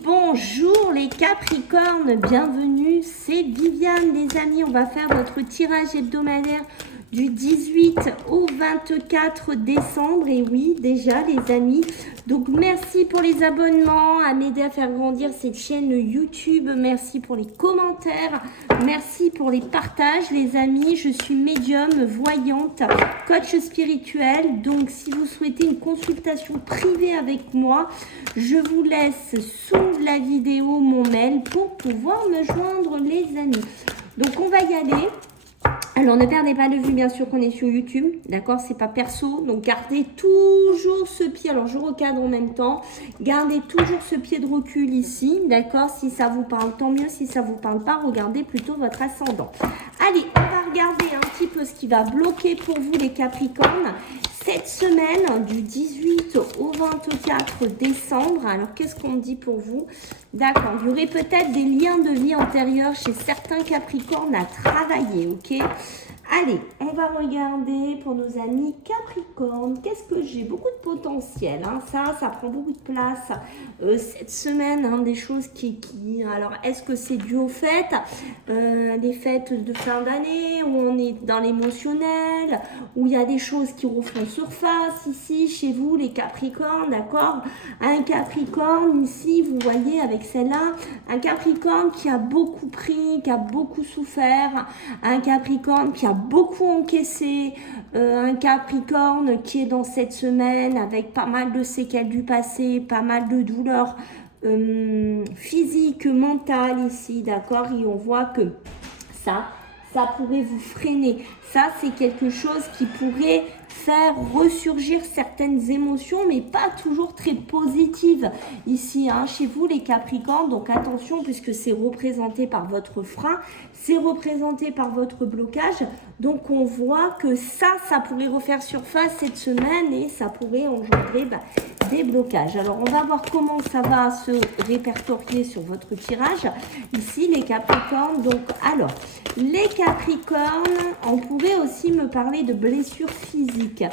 Bonjour les Capricornes, bienvenue, c'est Viviane les amis, on va faire votre tirage hebdomadaire du 18 au 24 décembre et oui déjà les amis, donc merci pour les abonnements, à m'aider à faire grandir cette chaîne YouTube, merci pour les commentaires, merci pour les partages les amis, je suis médium, voyante, coach spirituel, donc si vous souhaitez une consultation privée avec moi, je vous laisse sous la vidéo mon mail pour pouvoir me joindre les amis. Donc on va y aller. Alors ne perdez pas de vue bien sûr qu'on est sur YouTube, d'accord, c'est pas perso, donc gardez toujours ce pied, alors je recadre en même temps, gardez toujours ce pied de recul ici, d'accord, si ça vous parle tant mieux, si ça vous parle pas, regardez plutôt votre ascendant. Allez, on va regarder un petit peu ce qui va bloquer pour vous les Capricornes cette semaine du 18 au 24 décembre. Alors qu'est-ce qu'on me dit pour vous? D'accord, il y aurait peut-être des liens de vie antérieurs chez certains Capricornes à travailler, ok? Allez, on va regarder pour nos amis Capricornes. Qu'est-ce que j'ai? Beaucoup de potentiel, hein. Ça prend beaucoup de place cette semaine, hein, des choses Alors, est-ce que c'est dû au fait des fêtes de fin d'année, où on est dans l'émotionnel, où il y a des choses qui refont surface ici, chez vous, les Capricornes, d'accord? Un Capricorne, ici, vous voyez, avec celle-là, un Capricorne qui a beaucoup pris, qui a beaucoup souffert, un Capricorne qui a beaucoup encaissé, un Capricorne qui est dans cette semaine avec pas mal de séquelles du passé, pas mal de douleurs physiques, mentales ici, d'accord? Et on voit que ça pourrait vous freiner. Ça, c'est quelque chose qui pourrait faire ressurgir certaines émotions, mais pas toujours très positives ici, hein, chez vous les Capricornes. Donc attention, puisque c'est représenté par votre frein, c'est représenté par votre blocage. Donc on voit que ça pourrait refaire surface cette semaine et ça pourrait engendrer des blocages. Alors on va voir comment ça va se répertorier sur votre tirage. Ici les Capricornes, donc alors les Capricornes, on pourrait aussi me parler de blessures physiques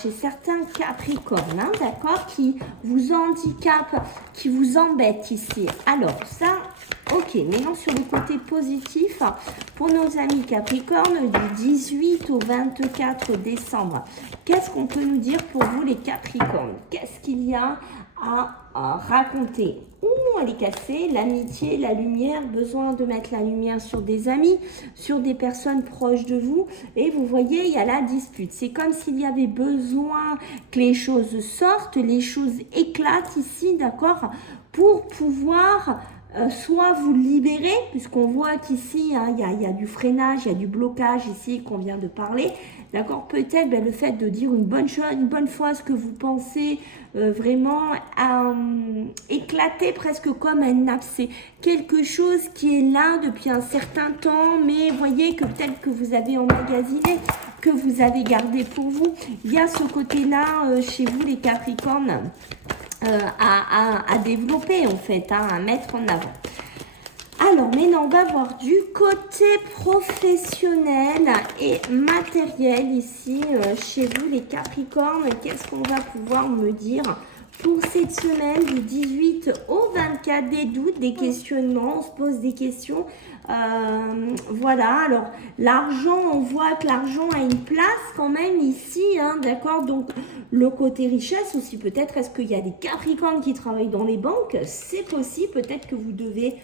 chez certains Capricornes, hein, d'accord, qui vous handicapent, qui vous embêtent ici. Alors ça, ok, maintenant sur le côté positif, pour nos amis Capricornes du 18 au 24 décembre, qu'est-ce qu'on peut nous dire pour vous les Capricornes? Qu'est-ce qu'il y a à raconter? Elle est cassée, l'amitié, la lumière, besoin de mettre la lumière sur des amis, sur des personnes proches de vous. Et vous voyez, il y a la dispute. C'est comme s'il y avait besoin que les choses sortent, les choses éclatent ici, d'accord, pour pouvoir soit vous libérer, puisqu'on voit qu'ici, hein, il y a du freinage, il y a du blocage ici qu'on vient de parler. D'accord, peut-être le fait de dire une bonne chose, une bonne fois ce que vous pensez, vraiment éclater presque comme un abcès. Quelque chose qui est là depuis un certain temps, mais voyez que peut-être que vous avez emmagasiné, que vous avez gardé pour vous. Il y a ce côté-là chez vous les Capricornes à développer en fait, hein, à mettre en avant. Alors maintenant on va voir du côté professionnel et matériel ici chez vous les Capricornes. Qu'est-ce qu'on va pouvoir me dire pour cette semaine du 18 au 24? Des doutes, des questionnements, on se pose des questions. Voilà, alors l'argent, on voit que l'argent a une place quand même ici, hein, d'accord, donc le côté richesse aussi, peut-être est-ce qu'il y a des Capricornes qui travaillent dans les banques? C'est possible, peut-être que vous devez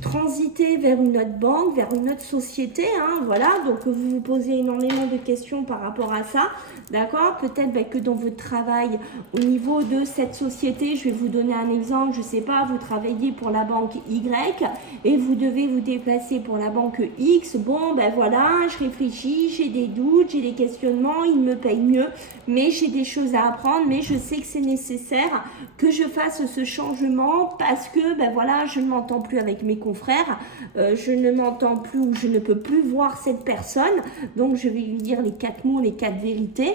transiter vers une autre banque, vers une autre société, hein, voilà, donc vous vous posez énormément de questions par rapport à ça, d'accord, peut-être que dans votre travail, au niveau de cette société, je vais vous donner un exemple, je sais pas, vous travaillez pour la banque Y et vous devez vous déplacer pour la banque X, bon voilà, je réfléchis, j'ai des doutes, j'ai des questionnements, ils me payent mieux, mais j'ai des choses à apprendre, mais je sais que c'est nécessaire que je fasse ce changement parce que voilà, je ne m'entends plus avec mes confrères, je ne m'entends plus ou je ne peux plus voir cette personne, donc je vais lui dire les 4 mots, les 4 vérités.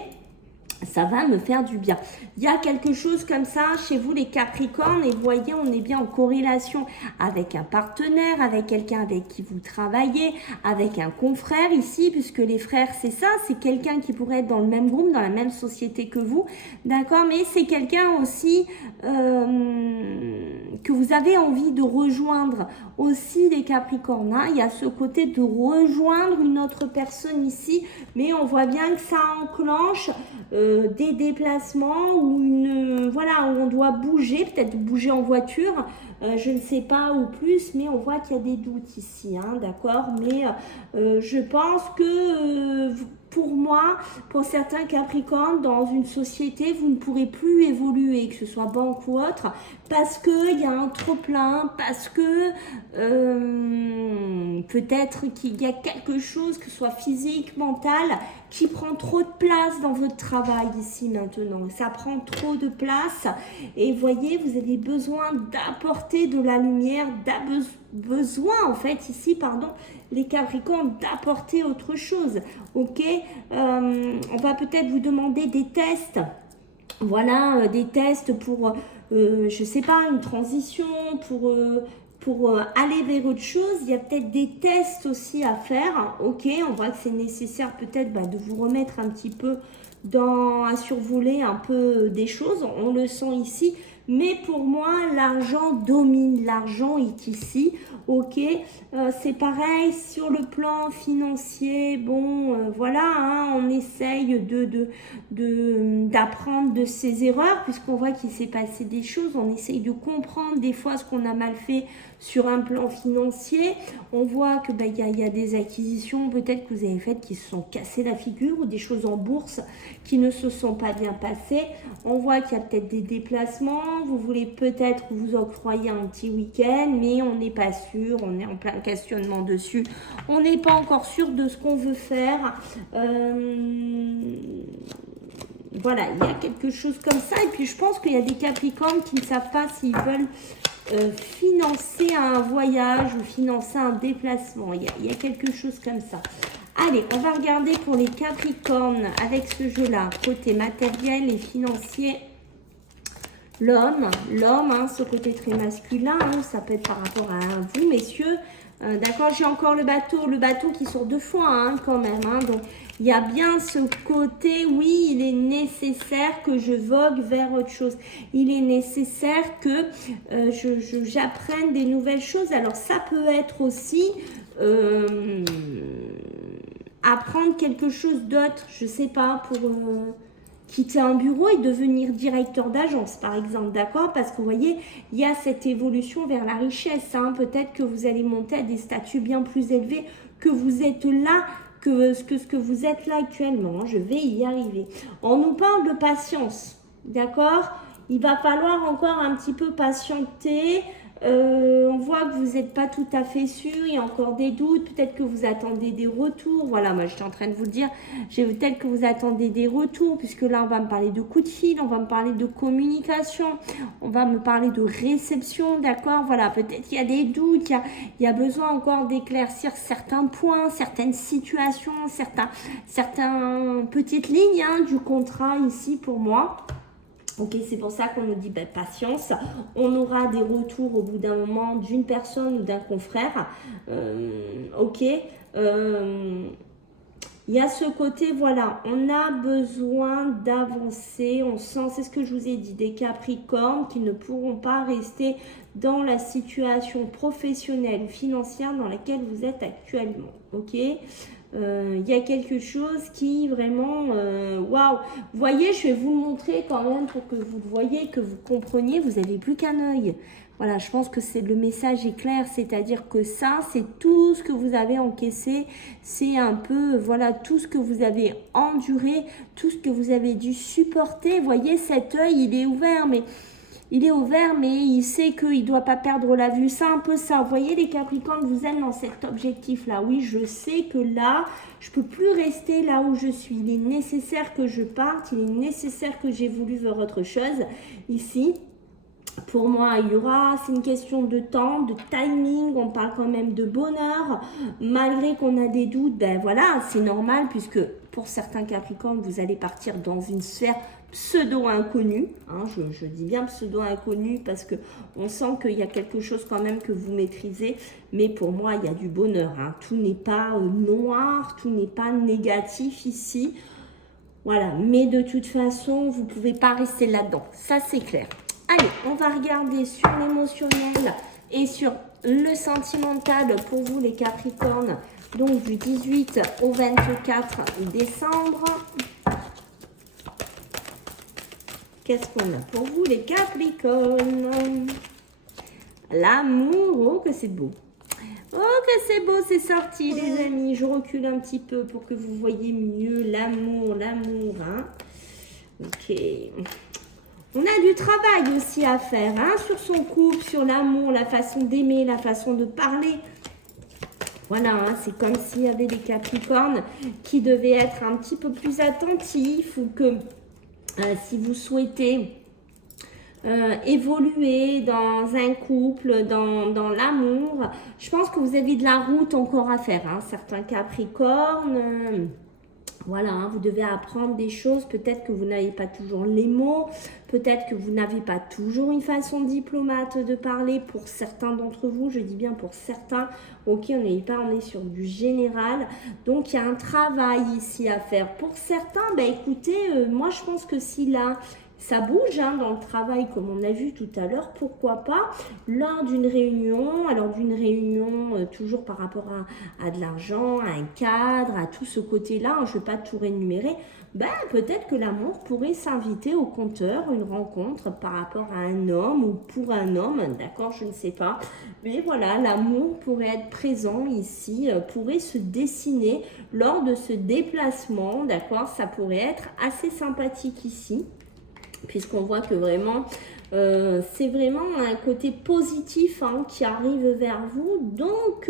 Ça va me faire du bien. Il y a quelque chose comme ça chez vous les Capricornes et vous voyez, on est bien en corrélation avec un partenaire, avec quelqu'un avec qui vous travaillez, avec un confrère ici, puisque les frères c'est ça, c'est quelqu'un qui pourrait être dans le même groupe, dans la même société que vous, d'accord, mais c'est quelqu'un aussi vous avez envie de rejoindre aussi les Capricornes. Hein. Il y a ce côté de rejoindre une autre personne ici, mais on voit bien que ça enclenche des déplacements ou voilà, où on doit bouger, peut-être bouger en voiture, je ne sais pas, ou plus, mais on voit qu'il y a des doutes ici, hein, d'accord. Mais je pense que pour moi, pour certains Capricornes, dans une société, vous ne pourrez plus évoluer, que ce soit banque ou autre, parce qu'il y a un trop-plein, parce que peut-être qu'il y a quelque chose, que ce soit physique, mental, qui prend trop de place dans votre travail ici maintenant. Ça prend trop de place et voyez, vous avez besoin d'apporter de la lumière, besoin en fait ici, pardon, les Capricornes, d'apporter autre chose, ok. On va peut-être vous demander des tests, voilà, des tests pour, je sais pas, une transition, pour aller vers autre chose. Il y a peut-être des tests aussi à faire, ok. On voit que c'est nécessaire peut-être de vous remettre un petit peu à survoler un peu des choses, on le sent ici. Mais pour moi, l'argent domine, l'argent est ici, ok. C'est pareil sur le plan financier, bon, voilà, hein, on essaye d'apprendre de ses erreurs, puisqu'on voit qu'il s'est passé des choses, on essaye de comprendre des fois ce qu'on a mal fait sur un plan financier. On voit que y a des acquisitions peut-être que vous avez faites qui se sont cassées la figure, ou des choses en bourse qui ne se sont pas bien passées. On voit qu'il y a peut-être des déplacements, vous voulez peut-être vous octroyer un petit week-end, mais on n'est pas sûr, on est en plein questionnement dessus, on n'est pas encore sûr de ce qu'on veut faire. Voilà, il y a quelque chose comme ça. Et puis je pense qu'il y a des Capricornes qui ne savent pas s'ils veulent financer un voyage ou financer un déplacement. Il y a quelque chose comme ça. Allez, on va regarder pour les Capricornes avec ce jeu-là, côté matériel et financier. L'homme, hein, ce côté très masculin, hein, ça peut être par rapport à vous, messieurs. D'accord, j'ai encore le bateau qui sort deux fois, hein, quand même. Hein, donc, il y a bien ce côté, oui, il est nécessaire que je vogue vers autre chose. Il est nécessaire que j'apprenne des nouvelles choses. Alors, ça peut être aussi apprendre quelque chose d'autre, je sais pas, pour quitter un bureau et devenir directeur d'agence, par exemple, d'accord? Parce que vous voyez, il y a cette évolution vers la richesse, hein. Peut-être que vous allez monter à des statuts bien plus élevés, que vous êtes là, que ce que vous êtes là actuellement. Je vais y arriver. On nous parle de patience, d'accord? Il va falloir encore un petit peu patienter. On voit que vous n'êtes pas tout à fait sûr, il y a encore des doutes, peut-être que vous attendez des retours. Voilà, moi je suis en train de vous le dire, peut-être que vous attendez des retours, puisque là on va me parler de coup de fil, on va me parler de communication, on va me parler de réception, d'accord. Voilà, peut-être qu'il y a des doutes, il y a besoin encore d'éclaircir certains points, certaines situations, certaines petites lignes, hein, du contrat ici pour moi. Ok, c'est pour ça qu'on nous dit patience. On aura des retours au bout d'un moment d'une personne ou d'un confrère. Ok. Il y a ce côté, voilà, on a besoin d'avancer. On sent, c'est ce que je vous ai dit, des Capricornes qui ne pourront pas rester dans la situation professionnelle ou financière dans laquelle vous êtes actuellement. Ok. Il y a quelque chose qui vraiment, waouh, vous voyez, je vais vous le montrer quand même pour que vous le voyez, que vous compreniez, vous n'avez plus qu'un œil. Voilà, je pense que le message est clair, c'est-à-dire que ça, c'est tout ce que vous avez encaissé, c'est un peu, voilà, tout ce que vous avez enduré, tout ce que vous avez dû supporter. Vous voyez, cet œil, il est ouvert, mais il sait qu'il ne doit pas perdre la vue. C'est un peu ça. Vous voyez, les Capricornes, vous êtes dans cet objectif-là. Oui, je sais que là, je ne peux plus rester là où je suis. Il est nécessaire que je parte. Il est nécessaire que j'évolue vers autre chose. Ici, pour moi, c'est une question de temps, de timing. On parle quand même de bonheur. Malgré qu'on a des doutes, ben voilà, c'est normal puisque pour certains Capricornes, vous allez partir dans une sphère pseudo-inconnue. Hein, je dis bien pseudo-inconnue parce que on sent qu'il y a quelque chose quand même que vous maîtrisez. Mais pour moi, il y a du bonheur. Hein. Tout n'est pas noir, tout n'est pas négatif ici. Voilà, mais de toute façon, vous ne pouvez pas rester là-dedans. Ça, c'est clair. Allez, on va regarder sur l'émotionnel et sur le sentimental pour vous les Capricornes, donc du 18 au 24 décembre. Qu'est-ce qu'on a pour vous les Capricornes? L'amour, oh que c'est beau. Oh que c'est beau, c'est sorti les amis. Je recule un petit peu pour que vous voyez mieux l'amour, hein. Ok. On a du travail aussi à faire hein, sur son couple, sur l'amour, la façon d'aimer, la façon de parler. Voilà, hein, c'est comme s'il y avait des Capricornes qui devaient être un petit peu plus attentifs ou que si vous souhaitez évoluer dans un couple, dans l'amour, je pense que vous avez de la route encore à faire. Hein, certains Capricornes... Voilà, hein, vous devez apprendre des choses, peut-être que vous n'avez pas toujours les mots, peut-être que vous n'avez pas toujours une façon diplomate de parler pour certains d'entre vous, je dis bien pour certains, ok, on n'est pas, on est sur du général, donc il y a un travail ici à faire. Pour certains, ben écoutez, moi je pense que si là, ça bouge hein, dans le travail comme on a vu tout à l'heure, pourquoi pas lors d'une réunion, alors d'une réunion toujours par rapport à de l'argent, à un cadre, à tout ce côté-là, hein, je ne vais pas tout rémunérer, ben, peut-être que l'amour pourrait s'inviter au compteur, une rencontre par rapport à un homme ou pour un homme, d'accord, je ne sais pas. Mais voilà, l'amour pourrait être présent ici, pourrait se dessiner lors de ce déplacement, d'accord, ça pourrait être assez sympathique ici. Puisqu'on voit que vraiment, c'est vraiment un côté positif hein, qui arrive vers vous. Donc,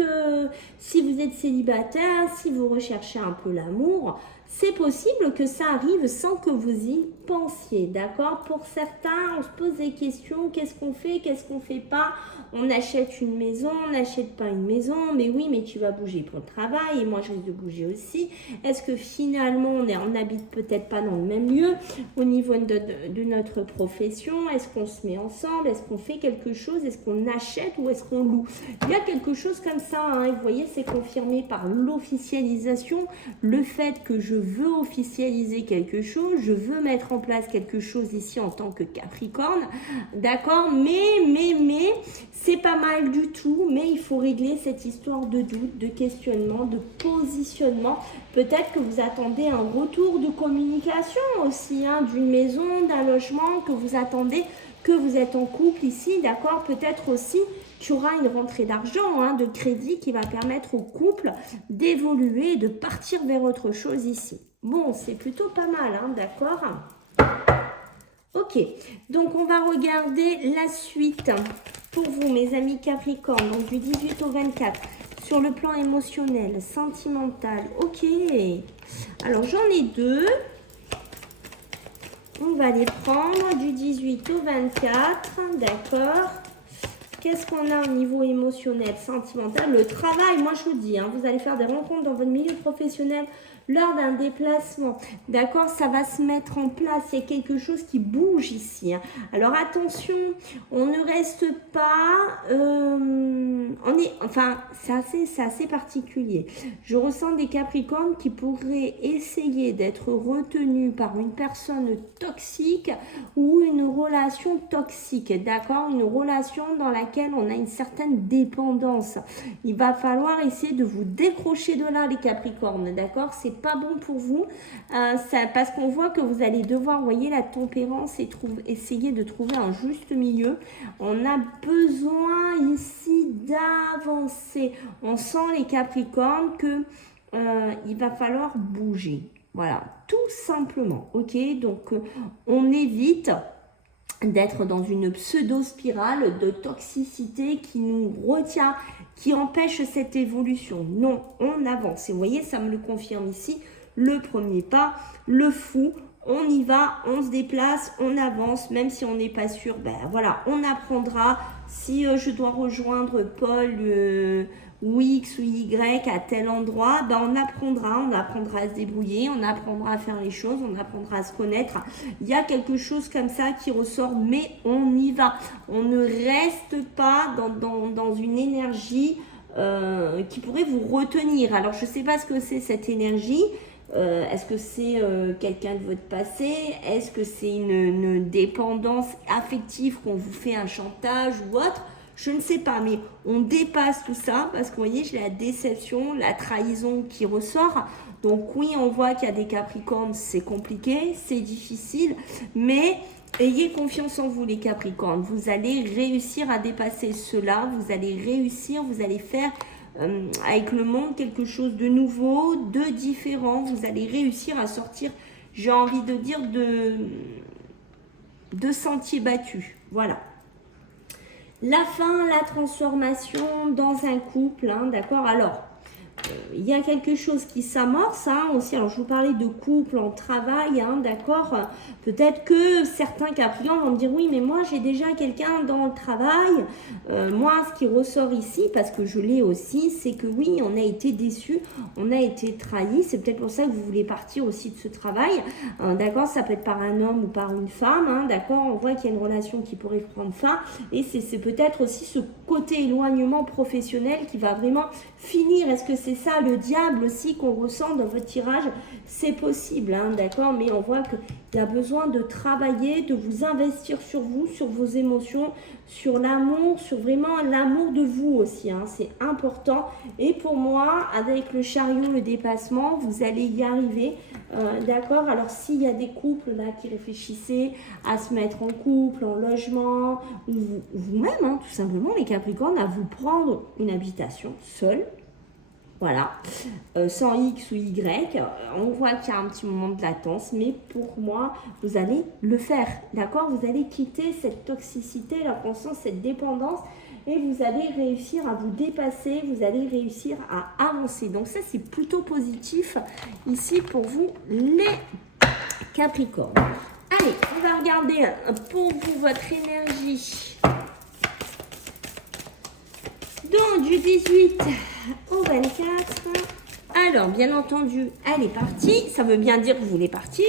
si vous êtes célibataire, si vous recherchez un peu l'amour, c'est possible que ça arrive sans que vous y pensiez, d'accord? Pour certains, on se pose des questions, qu'est-ce qu'on fait pas? On achète une maison, on n'achète pas une maison, mais oui, mais tu vas bouger pour le travail, et moi je risque de bouger aussi. Est-ce que finalement, on n'habite peut-être pas dans le même lieu au niveau de notre profession? Est-ce qu'on se met ensemble? Est-ce qu'on fait quelque chose? Est-ce qu'on achète ou est-ce qu'on loue? Il y a quelque chose comme ça, hein, et vous voyez, c'est confirmé par l'officialisation, le fait que je veux officialiser quelque chose, je veux mettre en place quelque chose ici en tant que Capricorne, d'accord, mais, c'est pas mal du tout, mais il faut régler cette histoire de doute, de questionnement, de positionnement. Peut-être que vous attendez un retour de communication aussi, hein, d'une maison, d'un logement, que vous attendez, que vous êtes en couple ici, d'accord, peut-être aussi qu'il y aura une rentrée d'argent, hein, de crédit qui va permettre au couple d'évoluer, de partir vers autre chose ici. Bon, c'est plutôt pas mal, hein, d'accord? Ok, donc on va regarder la suite pour vous, mes amis Capricorne, donc du 18 au 24, sur le plan émotionnel, sentimental. Ok, alors j'en ai deux. On va les prendre du 18 au 24, d'accord? Qu'est-ce qu'on a au niveau émotionnel, sentimental? Le travail, moi je vous dis, hein, vous allez faire des rencontres dans votre milieu professionnel lors d'un déplacement, d'accord, ça va se mettre en place, il y a quelque chose qui bouge ici, hein. Alors attention, on ne reste pas, c'est assez particulier. Je ressens des Capricornes qui pourraient essayer d'être retenus par une personne toxique ou une relation toxique, d'accord, une relation dans laquelle on a une certaine dépendance. Il va falloir essayer de vous décrocher de là, les Capricornes, d'accord, c'est pas bon pour vous, parce qu'on voit que vous allez devoir, voyez, la tempérance et essayer de trouver un juste milieu. On a besoin ici d'avancer. On sent, les Capricornes, que il va falloir bouger. Voilà, tout simplement. Ok, donc on évite d'être dans une pseudo-spirale de toxicité qui nous retient, qui empêche cette évolution. Non, on avance. Et vous voyez, ça me le confirme ici. Le premier pas, le fou, on y va, on se déplace, on avance, même si on n'est pas sûr. Ben voilà, on apprendra. Si je dois rejoindre Paul ou X ou Y à tel endroit, ben on apprendra à se débrouiller, on apprendra à faire les choses, on apprendra à se connaître. Il y a quelque chose comme ça qui ressort, mais on y va. On ne reste pas dans une énergie qui pourrait vous retenir. Alors, je ne sais pas ce que c'est cette énergie, Est-ce que c'est quelqu'un de votre passé? Est-ce que c'est une dépendance affective qu'on vous fait un chantage ou autre? Je ne sais pas, mais on dépasse tout ça parce que vous voyez, j'ai la déception, la trahison qui ressort. Donc oui, on voit qu'il y a des Capricornes, c'est compliqué, c'est difficile, mais ayez confiance en vous les Capricornes. Vous allez réussir à dépasser cela, vous allez réussir, vous allez faire avec le monde quelque chose de nouveau, de différent. Vous allez réussir à sortir, j'ai envie de dire, de sentiers battus. Voilà. La fin, la transformation dans un couple, hein, d'accord. Alors, il y a quelque chose qui s'amorce hein, aussi. Alors, je vous parlais de couple en travail, hein, d'accord. Peut-être que certains Capricornes vont me dire oui, mais moi j'ai déjà quelqu'un dans le travail. Moi, ce qui ressort ici, parce que je l'ai aussi, c'est que oui, on a été déçus, on a été trahis. C'est peut-être pour ça que vous voulez partir aussi de ce travail, hein, d'accord. Ça peut être par un homme ou par une femme, hein, d'accord. On voit qu'il y a une relation qui pourrait prendre fin, et c'est peut-être aussi ce côté éloignement professionnel qui va vraiment finir. Est-ce que c'est ça le diable aussi qu'on ressent dans votre tirage? C'est possible, hein, d'accord, mais on voit qu'il y a besoin de travailler, de vous investir sur vous, sur vos émotions, sur l'amour, sur vraiment l'amour de vous aussi, hein, c'est important. Et pour moi, avec le chariot, le dépassement, vous allez y arriver, d'accord. Alors s'il y a des couples là qui réfléchissaient à se mettre en couple, en logement, ou vous-même, hein, tout simplement les Capricornes, à vous prendre une habitation seule, voilà, sans X ou Y, on voit qu'il y a un petit moment de latence, mais pour moi, vous allez le faire, d'accord. Vous allez quitter cette toxicité, la conscience, cette dépendance, et vous allez réussir à vous dépasser, vous allez réussir à avancer. Donc ça, c'est plutôt positif ici pour vous, les Capricornes. Allez, on va regarder pour vous votre énergie. Donc, du 18 au 24. Alors, bien entendu, elle est partie. Ça veut bien dire que vous voulez partir.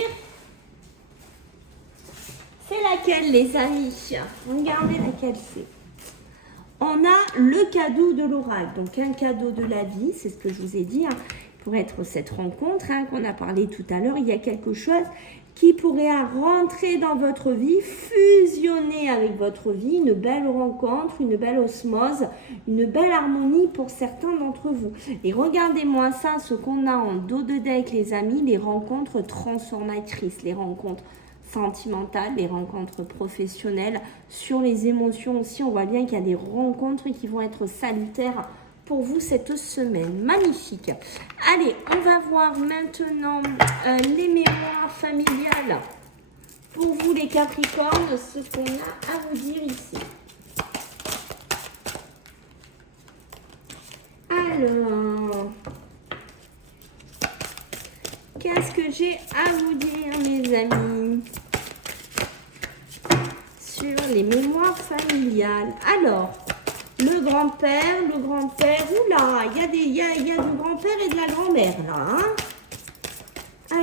C'est laquelle, les amis? Regardez laquelle c'est. On a le cadeau de l'oracle. Donc, un cadeau de la vie, c'est ce que je vous ai dit. Hein. Pour être cette rencontre hein, qu'on a parlé tout à l'heure, il y a quelque chose qui pourrait rentrer dans votre vie, fusionner avec votre vie, une belle rencontre, une belle osmose, une belle harmonie pour certains d'entre vous. Et regardez-moi ça, ce qu'on a en dos de deck, les amis, les rencontres transformatrices, les rencontres sentimentales, les rencontres professionnelles, sur les émotions aussi, on voit bien qu'il y a des rencontres qui vont être salutaires pour vous cette semaine. Magnifique. Allez, on va voir maintenant les mémoires familiales. Pour vous les Capricornes, ce qu'on a à vous dire ici. Alors, qu'est-ce que j'ai à vous dire mes amis sur les mémoires familiales? Alors, le grand-père, oula, il y a du grand-père et de la grand-mère là. Hein.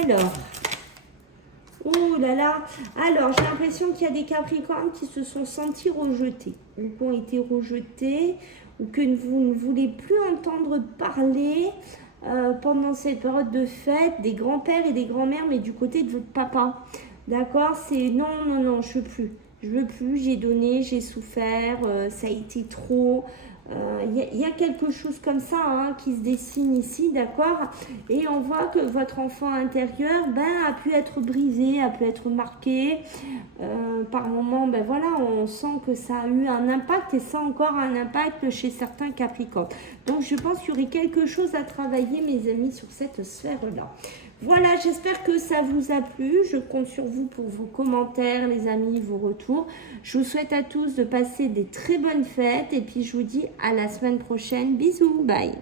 Alors, oh là là, alors j'ai l'impression qu'il y a des Capricornes qui se sont sentis rejetés, ou qui ont été rejetés, ou que vous ne voulez plus entendre parler pendant cette période de fête, des grands-pères et des grands-mères, mais du côté de votre papa. D'accord, c'est non, je veux plus, j'ai donné, j'ai souffert, ça a été trop. Il y a quelque chose comme ça hein, qui se dessine ici, d'accord. Et on voit que votre enfant intérieur a pu être brisé, a pu être marqué. Par moments, voilà, on sent que ça a eu un impact et ça a encore un impact chez certains Capricornes. Donc je pense qu'il y aurait quelque chose à travailler, mes amis, sur cette sphère-là. Voilà, j'espère que ça vous a plu. Je compte sur vous pour vos commentaires, les amis, vos retours. Je vous souhaite à tous de passer des très bonnes fêtes et puis je vous dis à la semaine prochaine. Bisous, bye.